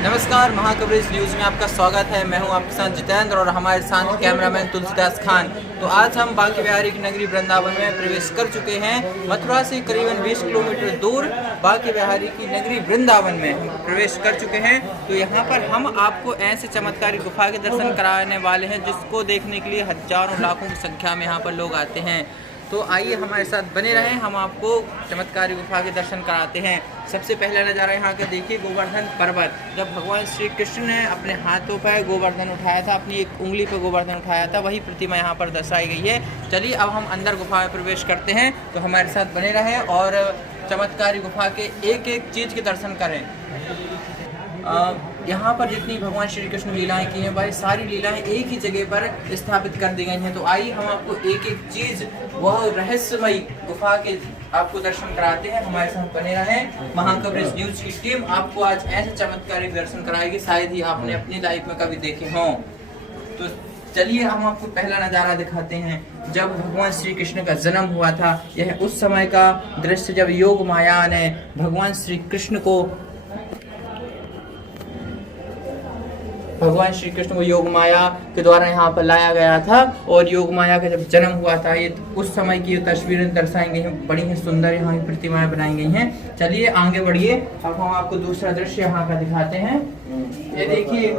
नमस्कार, महाकवरेज न्यूज़ में आपका स्वागत है। मैं हूं आपके साथ जितेंद्र और हमारे साथ कैमरामैन तुलसीदास खान। तो आज हम बांके बिहारी की नगरी वृंदावन में प्रवेश कर चुके हैं। मथुरा से करीबन 20 किलोमीटर दूर बांके बिहारी की नगरी वृंदावन में हम प्रवेश कर चुके हैं। तो यहाँ पर हम आपको ऐसे चमत्कारी गुफा के दर्शन कराने वाले हैं जिसको देखने के लिए हजारों लाखों की संख्या में यहाँ पर लोग आते हैं। तो आइए हमारे साथ बने रहें, हम आपको चमत्कारी गुफा के दर्शन कराते हैं। सबसे पहला नज़ारा यहाँ का देखिए, गोवर्धन पर्वत। जब भगवान श्री कृष्ण ने अपने हाथों पर गोवर्धन उठाया था, अपनी एक उंगली पर गोवर्धन उठाया था, वही प्रतिमा यहाँ पर दर्शाई गई है। चलिए अब हम अंदर गुफा में प्रवेश करते हैं। तो हमारे साथ बने रहें और चमत्कारी गुफा के एक एक चीज़ के दर्शन करें। यहाँ पर जितनी भगवान श्री कृष्ण लीलाएं की हैं, वह सारी लीलाएं एक ही जगह पर स्थापित कर दी गई हैं। तो आइए हम आपको एक एक चीज़, वह रहस्यमयी गुफा के आपको दर्शन कराते हैं। हमारे साथ बने रहें। महाकवरेज न्यूज़ की टीम आपको आज ऐसे चमत्कारी दर्शन कराएगी शायद ही आपने अपनी लाइफ में कभी देखे हों। तो चलिए हम आपको पहला नज़ारा दिखाते हैं। जब भगवान श्री कृष्ण का जन्म हुआ था, यह उस समय का दृश्य जब योग माया ने भगवान श्री कृष्ण को योग माया के द्वारा यहाँ पर लाया गया था। और योग माया का जब जन्म हुआ था, ये उस समय की तस्वीरें दर्शाई गई हैं। बड़ी ही सुंदर यहाँ की प्रतिमाएं बनाई गई हैं। चलिए आगे बढ़िए, अब हम आपको दूसरा दृश्य यहाँ का दिखाते हैं। ये देखिए,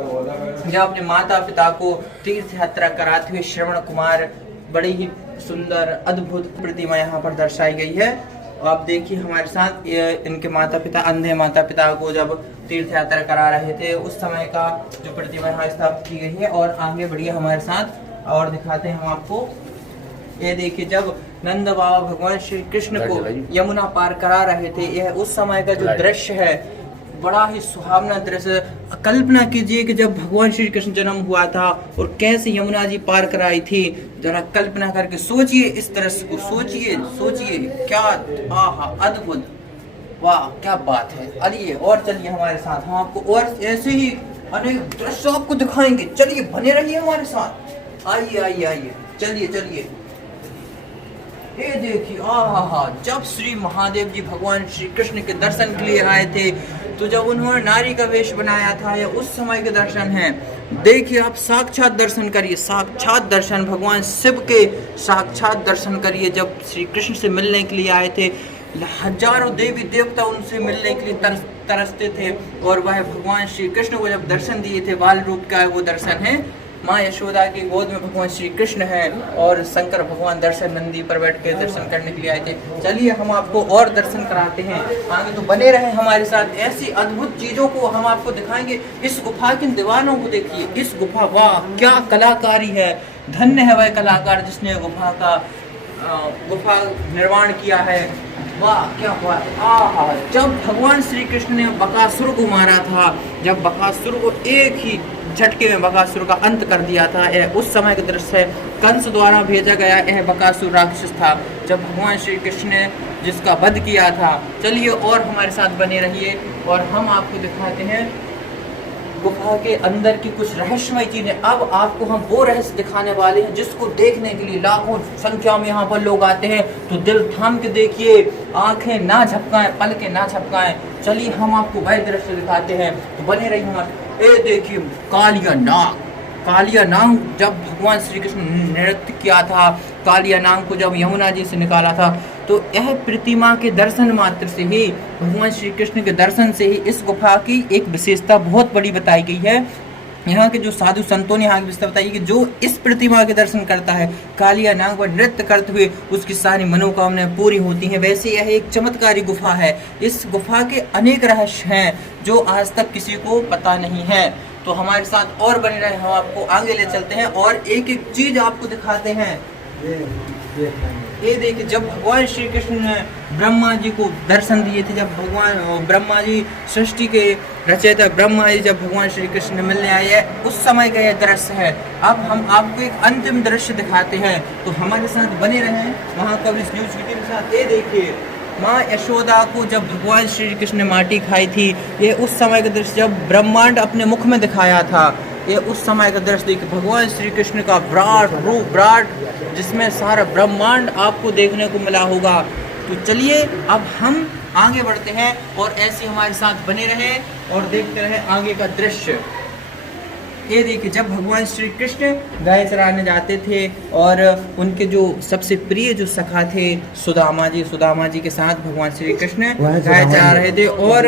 जब अपने माता पिता को तीर्थ यात्रा कराते हुए श्रवण कुमार, बड़ी ही सुंदर अद्भुत प्रतिमा यहाँ पर दर्शाई गई है। आप देखिए हमारे साथ, इनके माता पिता, अंधे माता पिता को जब तीर्थ यात्रा करा रहे थे, उस समय का जो प्रतिमा यहाँ स्थापित की गई है। और आगे बढ़िए हमारे साथ और दिखाते हैं हम आपको। ये देखिए, जब नंद बाबा भगवान श्री कृष्ण को यमुना पार करा रहे थे, यह उस समय का जो दृश्य है, बड़ा ही सुहावना दृश्य। कल्पना कीजिए कि जब भगवान श्री कृष्ण जन्म हुआ था और कैसे यमुना जी पार कराई थी। जरा कल्पना करके सोचिए, इस दृश्य को सोचिए क्या आहा अद्भुत, वाह क्या बात है। आइए और चलिए हमारे साथ, हम आपको और ऐसे ही अनेक दृश्य आपको दिखाएंगे। चलिए बने रहिए हमारे साथ। आइए चलिए। ये देखिए, आहा, जब श्री महादेव जी भगवान श्री कृष्ण के दर्शन के लिए आए थे, तो जब उन्होंने नारी का वेश बनाया था, यह उस समय के दर्शन हैं। देखिए आप साक्षात दर्शन करिए, साक्षात दर्शन, भगवान शिव के साक्षात दर्शन करिए। जब श्री कृष्ण से मिलने के लिए आए थे, हजारों देवी देवता उनसे मिलने के लिए तरसते थे। और वह भगवान श्री कृष्ण को जब दर्शन दिए थे, बाल रूप का वो दर्शन है। माँ यशोदा की गोद में भगवान श्री कृष्ण है और शंकर भगवान दर्शन नंदी पर बैठ के दर्शन करने के लिए आए थे। चलिए हम आपको और दर्शन कराते हैं। आगे तो बने रहे हमारे साथ, ऐसी अद्भुत चीजों को हम आपको दिखाएंगे। इस गुफा की दीवारों को देखिए, इस गुफा, वाह क्या कलाकारी है। धन्य है वह कलाकार जिसने गुफा निर्माण किया है। वाह क्या हुआ। आहा, जब भगवान श्री कृष्ण ने बकासुर को मारा था, जब बकासुर को एक ही झटके में बकासुर का अंत कर दिया था, यह उस समय का दृश्य है। कंस द्वारा भेजा गया यह बकासुर राक्षस था, जब भगवान श्री कृष्ण ने जिसका वध किया था। चलिए और हमारे साथ बने रहिए और हम आपको दिखाते हैं गुफा के अंदर की कुछ रहस्यमय चीजें। अब आपको हम वो रहस्य दिखाने वाले हैं जिसको देखने के लिए लाखों संख्या में यहाँ पर लोग आते हैं। तो दिल थाम के देखिए, आंखें ना झपकाएं, पलकें ना झपकाएं। चलिए हम आपको वह दृश्य दिखाते हैं, तो बने रहिए हमारे। ये देखिए, कालिया नाग जब भगवान श्री कृष्ण ने नृत्य किया था, कालिया नाग को जब यमुना जी से निकाला था, तो यह प्रतिमा के दर्शन मात्र से ही, भगवान श्री कृष्ण के दर्शन से ही इस गुफा की एक विशेषता बहुत बड़ी बताई गई है। यहाँ के जो साधु संतों ने यहाँ की विशेषता बताई कि जो इस प्रतिमा के दर्शन करता है, कालिया नाग पर नृत्य करते हुए उसकी सारी मनोकामनाएं पूरी होती हैं। वैसे यह एक चमत्कारी गुफा है। इस गुफा के अनेक रहस्य हैं जो आज तक किसी को पता नहीं है। तो हमारे साथ और बने रहे, हम आपको आगे ले चलते हैं और एक एक चीज आपको दिखाते हैं। ये देखिए, जब भगवान श्री कृष्ण ने ब्रह्मा जी को दर्शन दिए थे, जब भगवान ब्रह्मा जी सृष्टि के रचयिता ब्रह्मा जी जब भगवान श्री कृष्ण ने मिलने आए हैं, उस समय का यह दृश्य है। अब हम आपको एक अंतिम दृश्य दिखाते हैं, तो हमारे साथ बने रहें महाकवरेज न्यूज़ की टीम के साथ। ये देखिए, माँ यशोदा को जब भगवान श्री कृष्ण ने माटी खाई थी, ये उस समय का दृश्य जब ब्रह्मांड अपने मुख में दिखाया था। ये उस समय का दृश्य देखिए, भगवान श्री कृष्ण का विराट जिसमें सारा ब्रह्मांड आपको देखने को मिला होगा। तो चलिए अब हम आगे बढ़ते हैं और ऐसे हमारे साथ बने रहें और देखते रहे आगे का दृश्य। ये देखिए, जब भगवान श्री कृष्ण गाय चराने जाते थे और उनके जो सबसे प्रिय जो सखा थे सुदामा जी के साथ भगवान श्री कृष्ण गाय चरा रहे थे और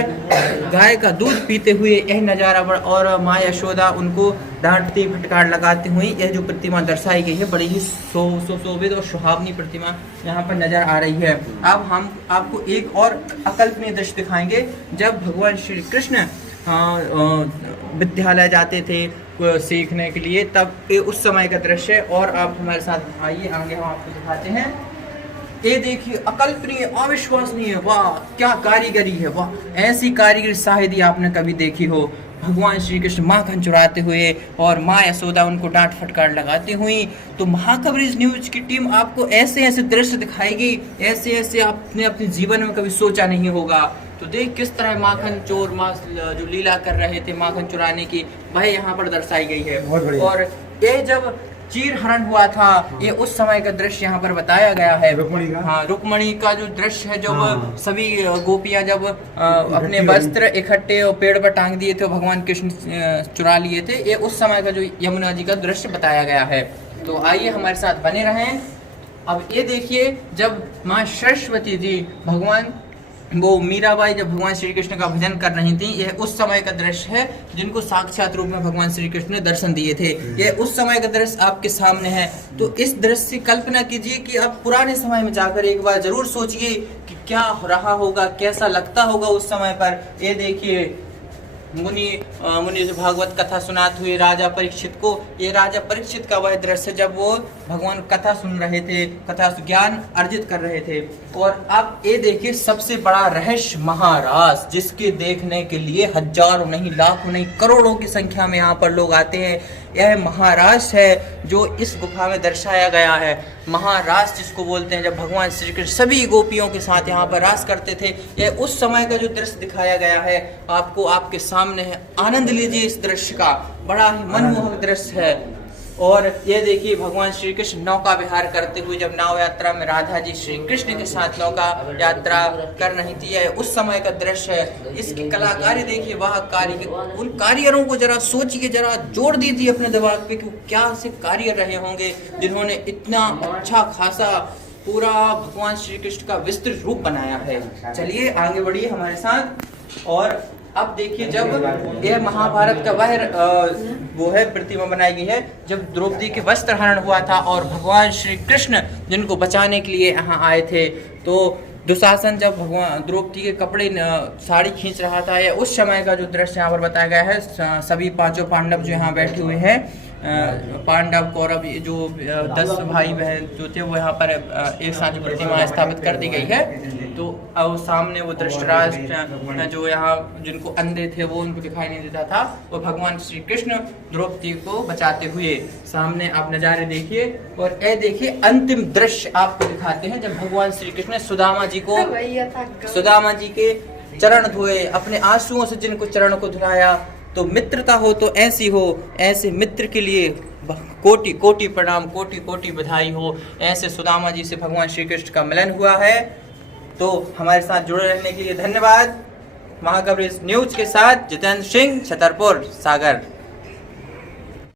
गाय का दूध पीते हुए यह नज़ारा और माँ यशोदा उनको डांटती फटकार लगाती हुई यह जो प्रतिमा दर्शाई गई है, बड़ी ही सुशोभित और सुहावनी प्रतिमा यहाँ पर नजर आ रही है। अब हम आपको एक और अकल्पनीय दृश्य दिखाएंगे। जब भगवान श्री कृष्ण विद्यालय जाते थे सीखने के लिए, तब ये उस समय का दृश्य है। और आप हमारे साथ आइए, आगे हम आपको दिखाते हैं। ये देखिए, अकल्पनीय, अविश्वसनीय, वाह क्या कारीगरी है, वाह ऐसी कारीगरी शायद ही आपने कभी देखी हो। भगवान श्री कृष्ण माखन चुराते हुए और माँ यशोदा उनको डांट फटकार लगाती हुई। तो महाकवरेज न्यूज की टीम आपको ऐसे ऐसे दृश्य दिखाएगी, ऐसे ऐसे आपने अपने जीवन में कभी सोचा नहीं होगा। तो देख किस तरह माखन चोर जो लीला कर रहे थे माखन चुराने की, वह यहाँ पर दर्शाई गई है। और ये जब चीर हरण हुआ था, ये उस समय का दृश्य यहाँ पर बताया गया है। रुक्मणी का जो दृश्य है, जब सभी गोपियां जब अपने वस्त्र इकट्ठे पेड़ पर टांग दिए थे, भगवान कृष्ण चुरा लिए थे, ये उस समय का जो यमुना जी का दृश्य बताया गया है। तो आइए हमारे साथ बने रहें। अब ये देखिए, जब माँ सरस्वती जी भगवान मीराबाई जब भगवान श्री कृष्ण का भजन कर रही थी, यह उस समय का दृश्य है जिनको साक्षात रूप में भगवान श्री कृष्ण ने दर्शन दिए थे। यह उस समय का दृश्य आपके सामने है। तो इस दृश्य की कल्पना कीजिए कि आप पुराने समय में जाकर एक बार जरूर सोचिए कि क्या रहा होगा, कैसा लगता होगा उस समय पर। ये देखिए, मुनि से भागवत कथा सुनाते हुए राजा परीक्षित को, ये राजा परीक्षित का वह दृश्य जब वो भगवान कथा सुन रहे थे, कथा ज्ञान अर्जित कर रहे थे। और अब ये देखिए, सबसे बड़ा रहस्य महाराज, जिसके देखने के लिए हजारों नहीं, लाखों नहीं, करोड़ों की संख्या में यहाँ पर लोग आते हैं। यह महाराज है जो इस गुफा में दर्शाया गया है। महाराज जिसको बोलते हैं, जब भगवान श्री कृष्ण सभी गोपियों के साथ यहाँ पर रास करते थे, यह उस समय का जो दृश्य दिखाया गया है आपको आपके सामने है। आनंद लीजिए इस दृश्य का, बड़ा ही मनमोहक दृश्य है। और ये देखिए, भगवान श्री कृष्ण नौका विहार करते हुए, जब नाव यात्रा में राधा जी श्री कृष्ण के साथ नौका यात्रा कर रही थी, यह उस समय का दृश्य है। इसकी कलाकारी देखिए, वह कारीगर, उन कारीगरों को जरा सोचिए, जरा जोड़ दीजिए अपने दिमाग पे कि क्या से कारीगर रहे होंगे जिन्होंने इतना अच्छा खासा पूरा भगवान श्री कृष्ण का विस्तृत रूप बनाया है। चलिए आगे बढ़िए हमारे साथ। और अब देखिए, जब यह महाभारत का वह वो है प्रतिमा बनाई गई है, जब द्रौपदी के वस्त्र हरण हुआ था और भगवान श्री कृष्ण जिनको बचाने के लिए यहाँ आए थे, तो दुशासन जब भगवान द्रौपदी के कपड़े साड़ी खींच रहा था, या उस समय का जो दृश्य यहाँ पर बताया गया है। सभी पांचों पांडव जो यहाँ बैठे हुए हैं, पांडव कौरव जो 10 भाई बहन जो थे, वो यहाँ पर एक साथ प्रतिमा स्थापित कर दी गई है। तो अब सामने वो धृतराष्ट्र जो यहाँ जिनको अंधे थे, वो उनको दिखाई नहीं देता था, वो भगवान श्री कृष्ण द्रौपदी को बचाते हुए सामने आप नजारे देखिए। और ये देखिए, अंतिम दृश्य आपको दिखाते हैं, जब भगवान श्री कृष्ण सुदामा जी के चरण धोए, अपने आंसुओं से जिनको चरण को धुलाया। तो मित्रता हो तो ऐसी हो, ऐसे मित्र के लिए कोटि कोटि प्रणाम, कोटि कोटि बधाई हो। ऐसे सुदामा जी से भगवान श्री कृष्ण का मिलन हुआ है। तो हमारे साथ जुड़े रहने के लिए धन्यवाद। महाकवरेज न्यूज के साथ जितेंद्र सिंह, छतरपुर सागर।